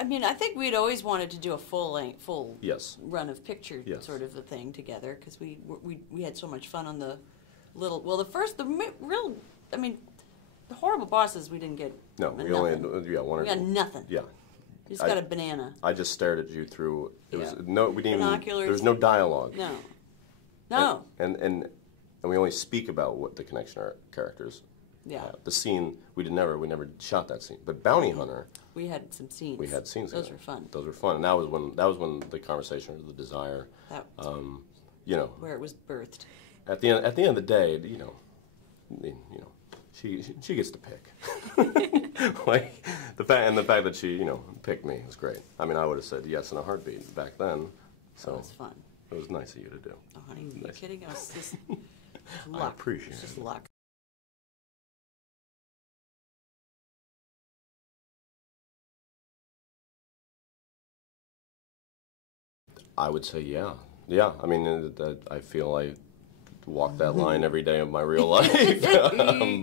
I mean, I think we'd always wanted to do a full yes. run of picture yes. sort of a thing together because we had so much fun on the little. Well, I mean, the Horrible Bosses we didn't get. No, we only had one or we got nothing. Yeah. You just got a banana. I just stared at you through. It was we didn't binoculars. Even, there was no dialogue. No. No. And we only speak about what the connection our characters. Yeah. The scene we never shot that scene. But Bounty Hunter. We had some scenes. We had scenes. Those were fun. Those were fun, and that was when the conversation or the desire. That, you know. Where it was birthed. At the end of the day, you know, she gets to pick. Like the fact that she picked me was great. I mean, I would have said yes in a heartbeat back then. So it was fun. It was nice of you to do. Oh, honey, are you kidding? It was just luck. I appreciate it. It's just luck. I would say yeah. Yeah, I mean, I feel I walk that line every day of my real life.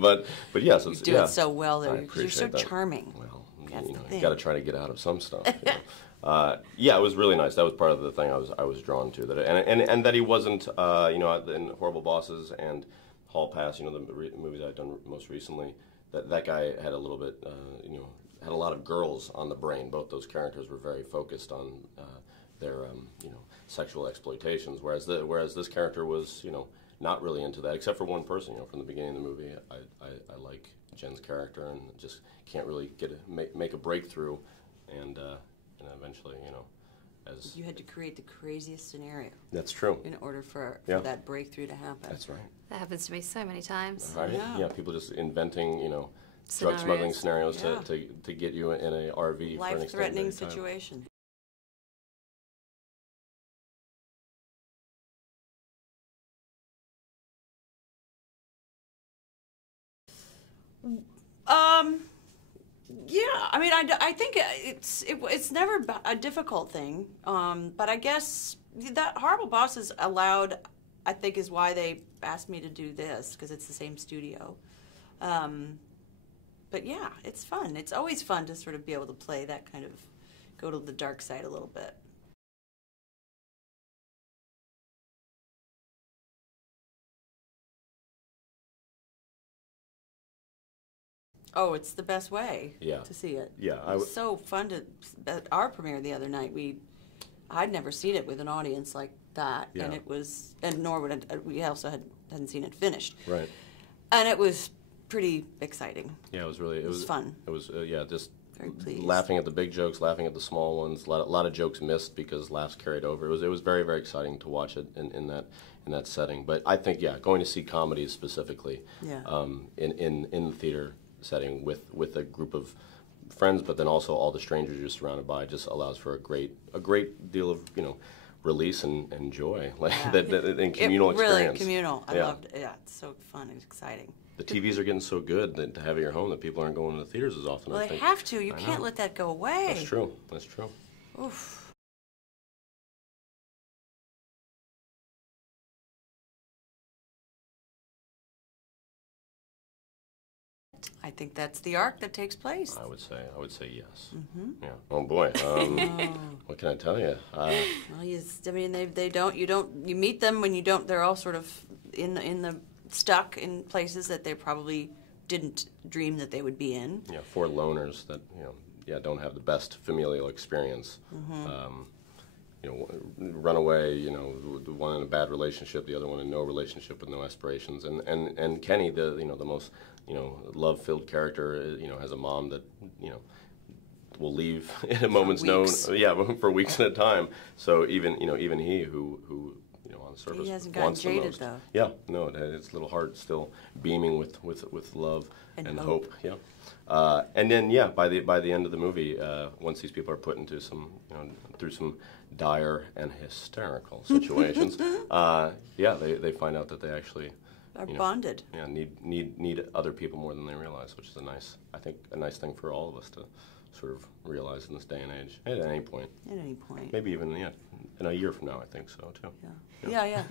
But yes, you do it so well, though. You're so that. charming. Well, that's you got to try to get out of some stuff. Yeah, it was really nice. That was part of the thing I was drawn to. That and that he wasn't, in Horrible Bosses and Hall Pass, the movies I've done most recently. That guy had a little bit, had a lot of girls on the brain. Both those characters were very focused on their, sexual exploitations. Whereas this character was, not really into that, except for one person. From the beginning of the movie, I like Jen's character and just can't really make a breakthrough, and eventually, as you had to create the craziest scenario. That's true. In order for that breakthrough to happen. That's right. That happens to me so many times. Right? Yeah. People just inventing, drug smuggling scenarios to get you in an RV for an life-threatening situation. Yeah, I mean, I think it's never a difficult thing, but I guess that Horrible Bosses allowed, I think, is why they asked me to do this, because it's the same studio. But yeah, it's fun. It's always fun to sort of be able to play that kind of, go to the dark side a little bit. Oh, it's the best way to see it. Yeah, it was so fun at our premiere the other night. I'd never seen it with an audience like that, and it was, and nor would we also hadn't seen it finished. Right. And it was pretty exciting. Yeah, it was fun. It was just very pleased. Laughing at the big jokes, laughing at the small ones. A lot of jokes missed because laughs carried over. It was very, very exciting to watch it in that setting. But I think going to see comedies specifically in the theater setting with a group of friends, but then also all the strangers you're surrounded by, just allows for a great deal of release and joy, and communal experience. Really communal. I loved it. Yeah, it's so fun and exciting. The TVs are getting so good that to have it at your home that people aren't going to the theaters as often. Well, they have to. You can't let that go away. That's true. That's true. Oof. I think that's the arc that takes place. I would say yes. Mm-hmm. Yeah. Oh boy. What can I tell you? Well, I mean, you meet them when you don't. They're all sort of stuck in places that they probably didn't dream that they would be in. Yeah, four loners that don't have the best familial experience. Mm-hmm. Run away. The one in a bad relationship, the other one in no relationship with no aspirations, and Kenny, the most love-filled character, has a mom that will leave in a moment's notice. Yeah, for weeks at a time. So even he who on the surface he hasn't gotten jaded most. Though. Yeah, no, his little heart still beaming with love and hope. Yeah. And then by the end of the movie, once these people are put into some through some dire and hysterical situations, they find out that they actually are bonded. Yeah, need other people more than they realize, which is a nice thing for all of us to sort of realize in this day and age. At any point. At any point. Maybe even in a year from now, I think so too. Yeah. Yeah.